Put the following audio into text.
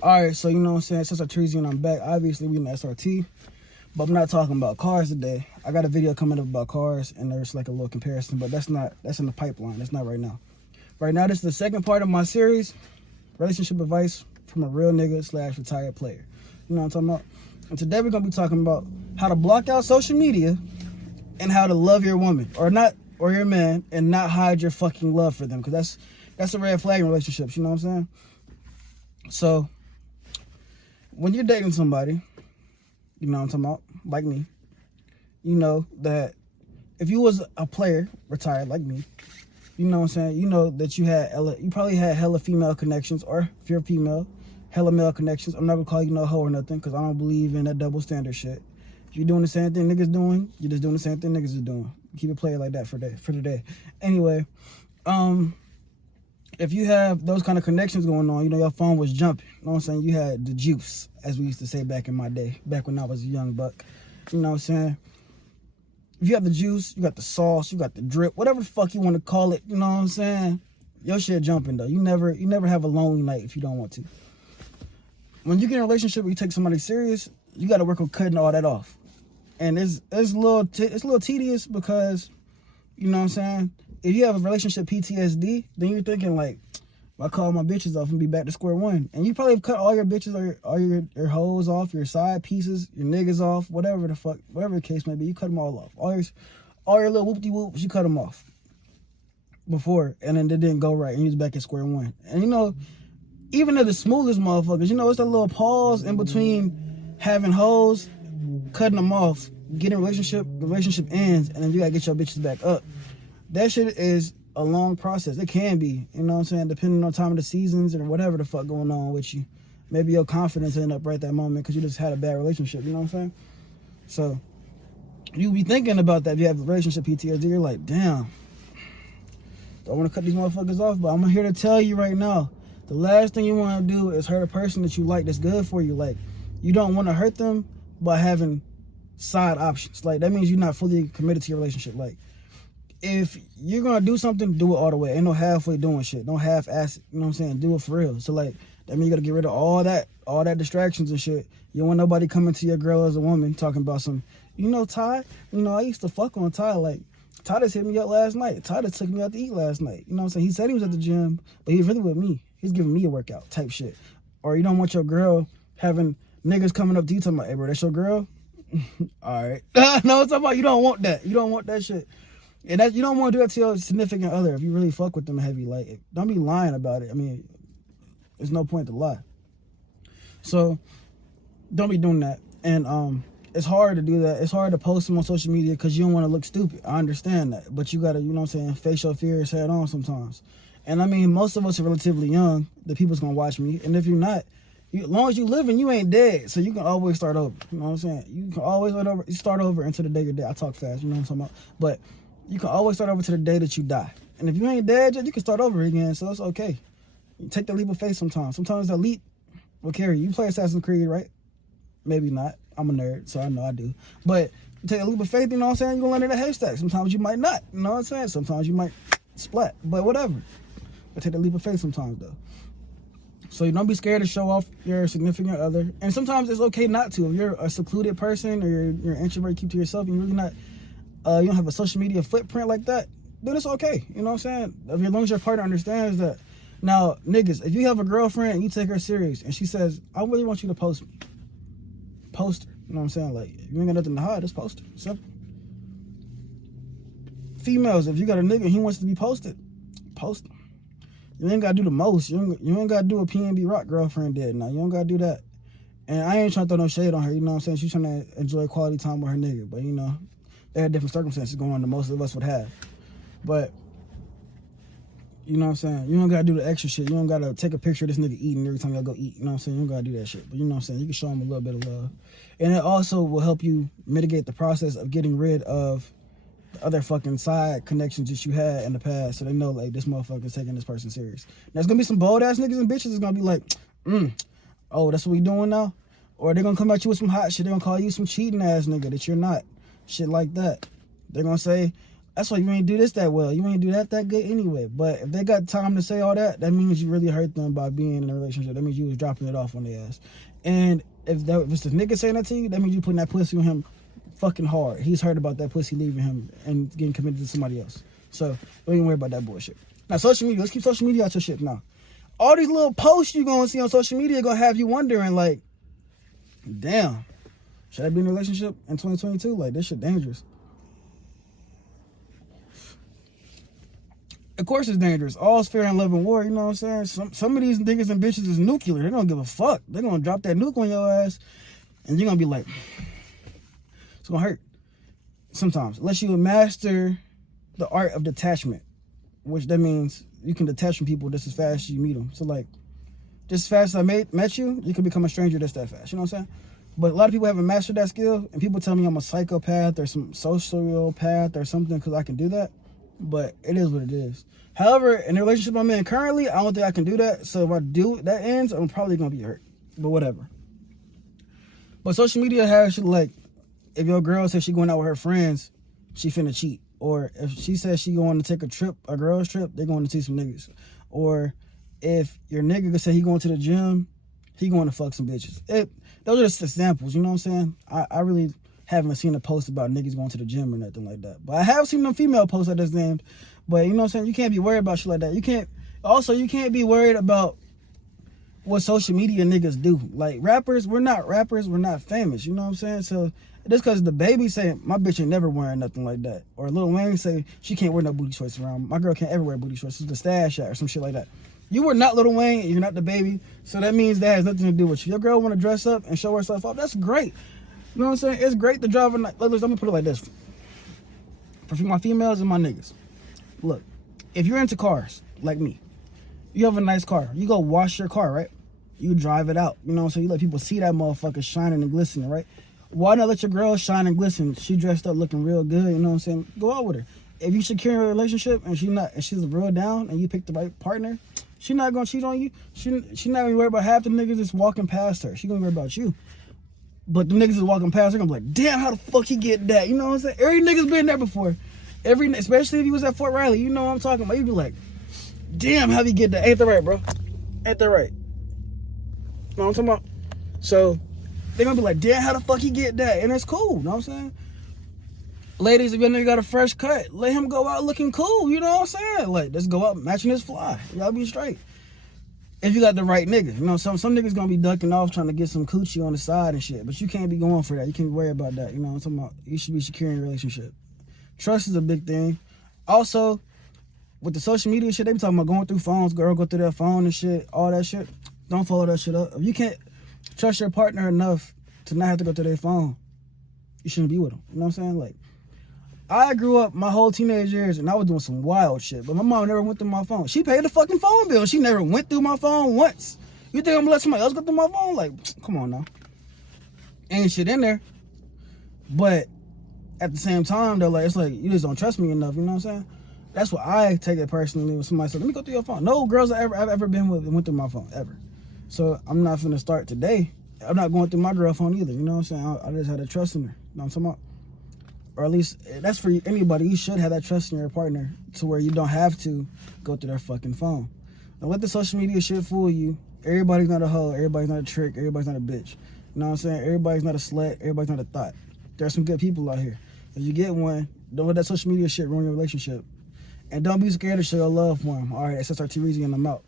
Alright, so you know what I'm saying? Since SRT-REEZY and I'm back, obviously we in the SRT, but I'm not talking about cars today. I got a video coming up about cars, and there's like a little comparison, but that's in the pipeline. That's not right now. Right now, this is the second part of my series, relationship advice from a real nigga / retired player. You know what I'm talking about? And today we're gonna be talking about how to block out social media and how to love your woman or your man and not hide your fucking love for them, because that's a red flag in relationships. You know what I'm saying? So when you're dating somebody, you know what I'm talking about, like me, you know that if you was a player, retired like me, you know what I'm saying, you know that you probably had hella female connections, or if you're female, hella male connections. I'm not gonna call you no hoe or nothing, because I don't believe in that double standard shit. If you're doing the same thing niggas doing, you're just doing the same thing niggas is doing. Keep it playing like that for today. Anyway, if you have those kind of connections going on, you know, your phone was jumping. You know what I'm saying? You had the juice, as we used to say back in my day, back when I was a young buck. You know what I'm saying? If you have the juice, you got the sauce, you got the drip, whatever the fuck you want to call it, you know what I'm saying? Your shit jumping, though. You never have a lonely night if you don't want to. When you get in a relationship where you take somebody serious, you got to work on cutting all that off. And it's a little tedious, because, you know what I'm saying, if you have a relationship PTSD, then you're thinking like, I call my bitches off and be back to square one. And you probably have cut all your bitches or all your hoes off, your side pieces, your niggas off, whatever the case may be. You cut them all off. All your little whoop-de-whoops, you cut them off before, and then it didn't go right, and you was back at square one. And you know, even to the smoothest motherfuckers, you know, it's a little pause in between having hoes, cutting them off, getting the relationship ends, and then you gotta get your bitches back up. That shit is a long process. It can be, you know what I'm saying, depending on time of the seasons or whatever the fuck going on with you. Maybe your confidence end up right that moment because you just had a bad relationship, you know what I'm saying? So you be thinking about that if you have a relationship PTSD. You're like, damn, I want to cut these motherfuckers off, but I'm here to tell you right now, the last thing you want to do is hurt a person that you like that's good for you. Like, you don't want to hurt them by having side options. Like, that means you're not fully committed to your relationship. Like, if you're gonna do something, do it all the way. Ain't no halfway doing shit. Don't half-ass it. You know what I'm saying? Do it for real. So like, that means you gotta get rid of all that distractions and shit. You don't want nobody coming to your girl as a woman talking about some, you know, Ty, you know, I used to fuck on Ty. Like, Ty just hit me up last night. Ty just took me out to eat last night. You know what I'm saying? He said he was at the gym, but he was really with me. He's giving me a workout type shit. Or you don't want your girl having niggas coming up to you talking about, hey bro, that's your girl? All right. No, I'm talking about, you don't want that. You don't want that shit. And that, you don't want to do that to your significant other if you really fuck with them heavy. Like, don't be lying about it. I mean, there's no point to lie. So don't be doing that. And it's hard to do that. It's hard to post them on social media because you don't want to look stupid. I understand that, but you gotta, you know what I'm saying, face your fears head on sometimes. And I mean, most of us are relatively young. The people's gonna watch me, and if you're not, as long as you living, you ain't dead. So you can always start over. You know what I'm saying? You can always start over until the day you're dead. I talk fast, you know what I'm talking about? But you can always start over to the day that you die. And if you ain't dead yet, you can start over again, so it's okay. You take the leap of faith sometimes. Sometimes that leap will carry you. You play Assassin's Creed, right? Maybe not. I'm a nerd, so I know I do. But you take a leap of faith, you know what I'm saying? You're going to land in a haystack. Sometimes you might not, you know what I'm saying? Sometimes you might splat, but whatever. But take the leap of faith sometimes, though. So you don't be scared to show off your significant other. And sometimes it's okay not to. If you're a secluded person or you're an introvert, keep to yourself, and you're really not, you don't have a social media footprint like that, then it's okay. You know what I'm saying? As long as your partner understands that. Now, niggas, if you have a girlfriend and you take her serious and she says, I really want you to post me, post her. You know what I'm saying? Like, if you ain't got nothing to hide, just post her. Simple. Females, if you got a nigga and he wants to be posted, post him. You ain't got to do the most. You ain't got to do what PNB Rock girlfriend did. Now, you don't got to do that. And I ain't trying to throw no shade on her. You know what I'm saying? She's trying to enjoy quality time with her nigga. But, you know, they had different circumstances going on than most of us would have. But, you know what I'm saying? You don't got to do the extra shit. You don't got to take a picture of this nigga eating every time y'all go eat. You know what I'm saying? You don't got to do that shit. But you know what I'm saying? You can show him a little bit of love. And it also will help you mitigate the process of getting rid of the other fucking side connections that you had in the past. So they know, like, this motherfucker's taking this person serious. Now, there's going to be some bold-ass niggas and bitches that's going to be like, oh, that's what we doing now? Or they're going to come at you with some hot shit. They're going to call you some cheating-ass nigga that you're not. Shit like that. They're going to say, That's why you ain't do this that well. You ain't do that good anyway. But if they got time to say all that, that means you really hurt them by being in a relationship. That means you was dropping it off on their ass. And if it's the nigga saying that to you, that means you putting that pussy on him fucking hard. He's heard about that pussy leaving him and getting committed to somebody else. So don't even worry about that bullshit. Now, social media. Let's keep social media out your shit now. All these little posts you gonna see on social media gonna have you wondering, like, damn, should I be in a relationship in 2022? Like, this shit dangerous. Of course it's dangerous. All's fair in love and war, you know what I'm saying? Some of these niggas and bitches is nuclear. They don't give a fuck. They're gonna drop that nuke on your ass, and you're gonna be like, it's gonna hurt. Sometimes. Unless you master the art of detachment, which that means you can detach from people just as fast as you meet them. So, like, just as fast as I met you, you can become a stranger just that fast. You know what I'm saying? But a lot of people haven't mastered that skill, and people tell me I'm a psychopath or some sociopath or something because I can do that. But it is what it is. However, in the relationship I'm in currently, I don't think I can do that. So if I do, that ends, I'm probably going to be hurt. But whatever. But social media has shit like, if your girl says she going out with her friends, she finna cheat. Or if she says she going to take a trip, a girl's trip, they're going to see some niggas. Or if your nigga say he going to the gym, he going to fuck some bitches. Those are just examples, you know what I'm saying? I really haven't seen a post about niggas going to the gym or nothing like that. But I have seen them female posts like this named. But you know what I'm saying? You can't be worried about shit like that. You can't be worried about what social media niggas do. Like, rappers, we're not famous, you know what I'm saying? So just because the baby say, my bitch ain't never wearing nothing like that. Or Lil Wayne say, she can't wear no booty shorts around. My girl can't ever wear booty shorts. It's the stash at or some shit like that. You were not Lil Wayne, you're not the baby. So that means that has nothing to do with you. Your girl want to dress up and show herself off. That's great. You know what I'm saying? It's great to drive a night. Let me put it like this. For my females and my niggas. Look, if you're into cars, like me, you have a nice car. You go wash your car, right? You drive it out. You know what I'm saying? You let people see that motherfucker shining and glistening, right? Why not let your girl shine and glisten? She dressed up looking real good, you know what I'm saying? Go out with her. If you secure a relationship and she's real down and you pick the right partner, she not gonna cheat on you. She not gonna worry about half the niggas that's walking past her. She gonna worry about you. But the niggas is walking past, they're gonna be like, damn, how the fuck he get that? You know what I'm saying? Every nigga's been there before. Especially if he was at Fort Riley, you know what I'm talking about. You'd be like, damn, how he get that? Ain't that right, bro? Ain't that right? You know what I'm talking about? So, they're gonna be like, damn, how the fuck he get that? And it's cool, you know what I'm saying? Ladies, if your nigga got a fresh cut, let him go out looking cool, you know what I'm saying? Like, let's go out matching his fly. Y'all be straight. If you got the right nigga. You know, some niggas gonna be ducking off trying to get some coochie on the side and shit. But you can't be going for that. You can't worry about that. You know what I'm talking about? You should be securing your relationship. Trust is a big thing. Also, with the social media shit, they be talking about going through phones, girl go through their phone and shit, all that shit. Don't follow that shit up. If you can't trust your partner enough to not have to go through their phone, you shouldn't be with them. You know what I'm saying? Like, I grew up my whole teenage years and I was doing some wild shit, but my mom never went through my phone. She paid the fucking phone bill. She never went through my phone once. You think I'm gonna let somebody else go through my phone? Like, come on now. Ain't shit in there. But at the same time, though, like, it's like, you just don't trust me enough, you know what I'm saying? That's what I take it personally when somebody says, let me go through your phone. No girls I've ever been with went through my phone, ever. So I'm not finna start today. I'm not going through my girl phone either, you know what I'm saying? I just had to trust in her, you know what I'm talking about? Or at least, that's for anybody. You should have that trust in your partner to where you don't have to go through their fucking phone. Don't let the social media shit fool you. Everybody's not a hoe. Everybody's not a trick. Everybody's not a bitch. You know what I'm saying? Everybody's not a slut. Everybody's not a thought. There's some good people out here. If you get one, don't let that social media shit ruin your relationship. And don't be scared to show your love for them. All right, it's SRT-REEZY and I'm out.